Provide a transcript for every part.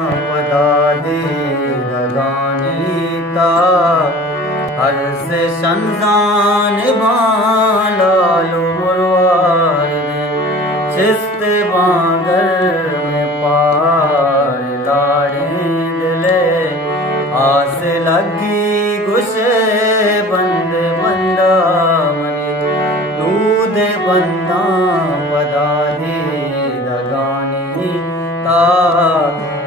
पदा दे लगानीता हर से शंजान बालालो मुरवार चिस्ते बांगर में पार लाड़े दिले आस लगी गुशे बंद बंदा मने दूध बंदा पदा दे लगानी ता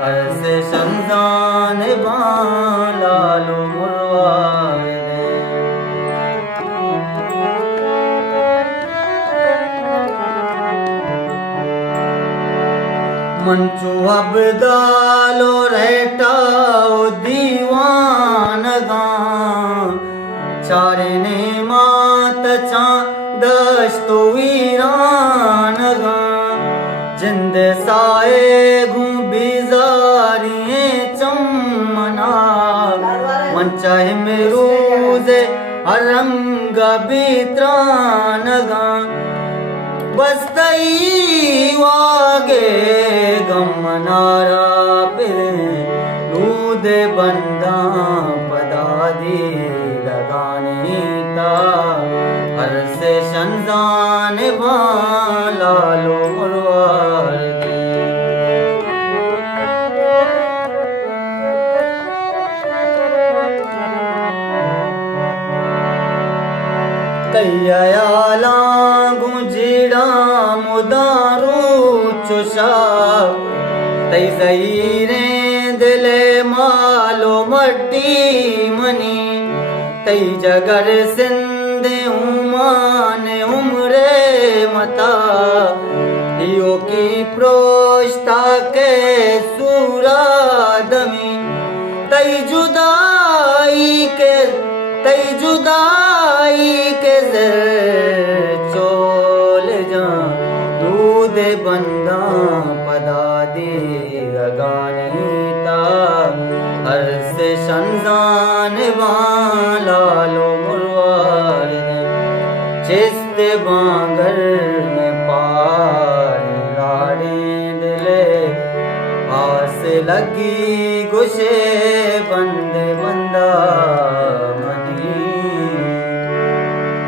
हर से शंजान बालालो मुरवार मंचू अबदालो रहटाओ दीवान गा चारने मात चा दस्तो वीरान गा जिंद साए घू बिजारिए चमना मंचा मेरूजे अरंग बित्रान गा बस्तई वागे गमनारा फिर दूध बंदा पदा दे लगाने ता हर से शंजान बालालो मुरवार कैयाला गुंजिड़ा मुदारू चुषा तई जहीरे दिले मालो मट्टी मनी तई जगर सिंधे उमान उमरे मता दियो की प्रोष्टा के सूरादमी तई जुदाई के चोल जा दूध बंदा पदा दे लगानीता हर से शंजान बालालो मुरवार चिस्त बांगर में पार लाड़े दिले आस लगी गुशे बंद